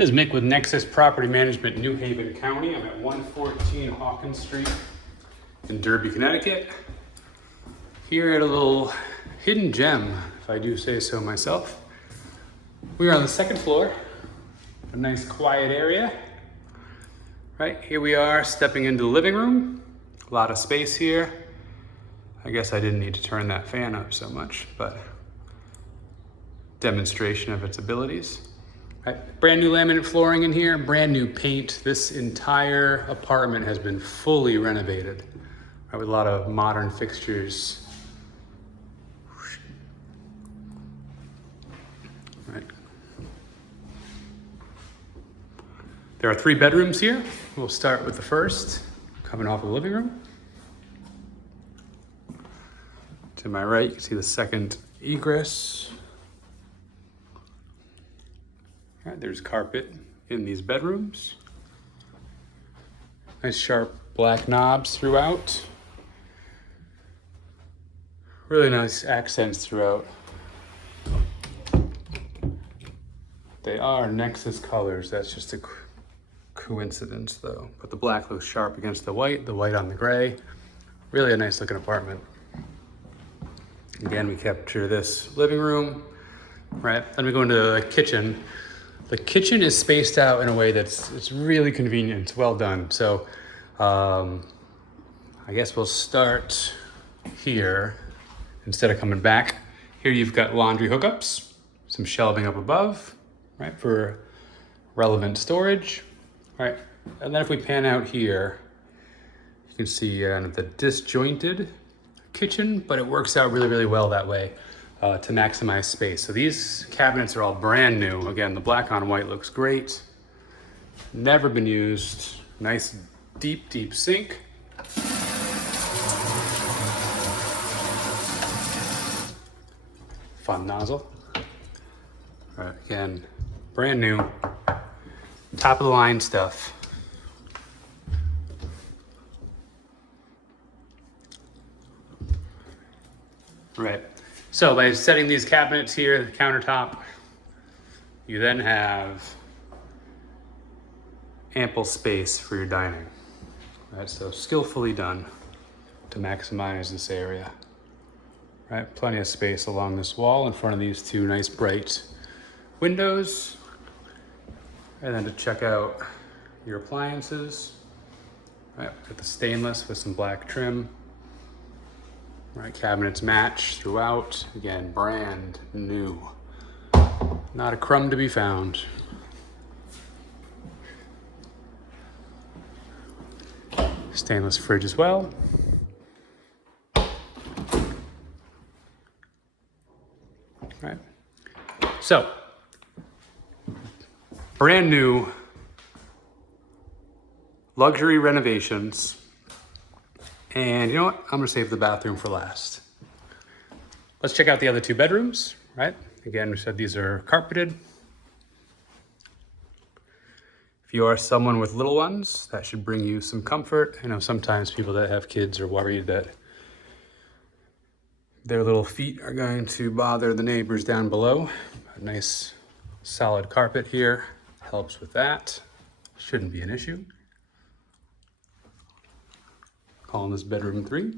This is Mick with Nexus Property Management, New Haven County. I'm at 114 Hawkins Street in Derby, Connecticut. Here at a little hidden gem, if I do say so myself. We are on the second floor, a nice quiet area. Right, here we are stepping into the living room. A lot of space here. I guess I didn't need to turn that fan up so much, but demonstration of its abilities. Right, brand new laminate flooring in here, brand new paint. This entire apartment has been fully renovated, right, with a lot of modern fixtures. Right. There are 3 bedrooms here. We'll start with the first, coming off of the living room. To my right, you can see the second egress. All right, there's carpet in these bedrooms. Nice sharp black knobs throughout. Really nice accents throughout. They are Nexus colors. That's just a coincidence though. But the black looks sharp against the white on the gray. Really a nice looking apartment. Again, we capture this living room, right? Then we go into the kitchen. The kitchen is spaced out in a way it's really convenient. It's well done. So I guess we'll start here instead of coming back. Here you've got laundry hookups, some shelving up above, right, for relevant storage, right? And then if we pan out here, you can see the disjointed kitchen, but it works out really, really well that way. To maximize space. So these cabinets are all brand new. Again, the black on white looks great. Never been used. Nice deep, deep sink. Fun nozzle. All right, again, brand new. Top of the line stuff. Right. So by setting these cabinets here, the countertop, you then have ample space for your dining. Right, so skillfully done to maximize this area. Right, plenty of space along this wall in front of these 2 nice bright windows. And then to check out your appliances, right, got the stainless with some black trim. Right, cabinets match throughout. Again, brand new. Not a crumb to be found. Stainless fridge as well. Right. So, brand new luxury renovations. And you know what? I'm gonna save the bathroom for last. Let's check out the other 2 bedrooms, right? Again, we said these are carpeted. If you are someone with little ones, that should bring you some comfort. I know sometimes people that have kids are worried that their little feet are going to bother the neighbors down below. A nice solid carpet here helps with that. Shouldn't be an issue. Calling this bedroom 3.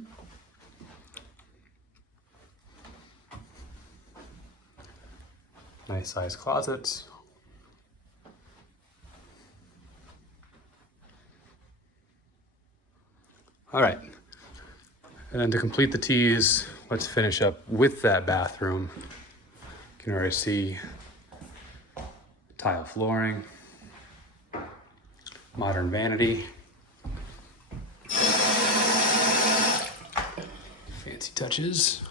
Nice size closets. All right. And then to complete the tease, let's finish up with that bathroom. You can already see tile flooring, modern vanity. Fancy touches.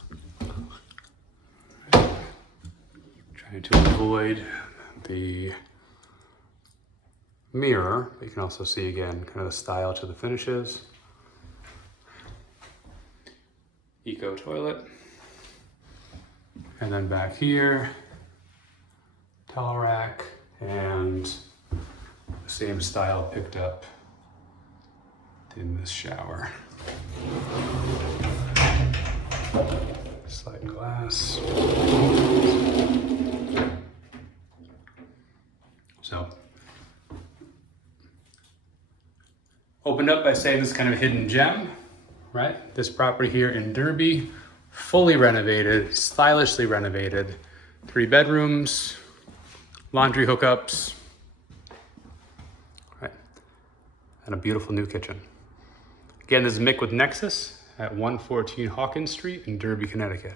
Trying to avoid the mirror, but you can also see again kind of the style to the finishes. Eco toilet. And then back here, towel rack and the same style picked up in this shower. Sliding glass. So Opened up by saying this is kind of a hidden gem, right? This property here in Derby, fully renovated, stylishly renovated. 3 bedrooms, laundry hookups, right? And a beautiful new kitchen. Again, this is Mick with Nexus at 114 Hawkins Street in Derby, Connecticut.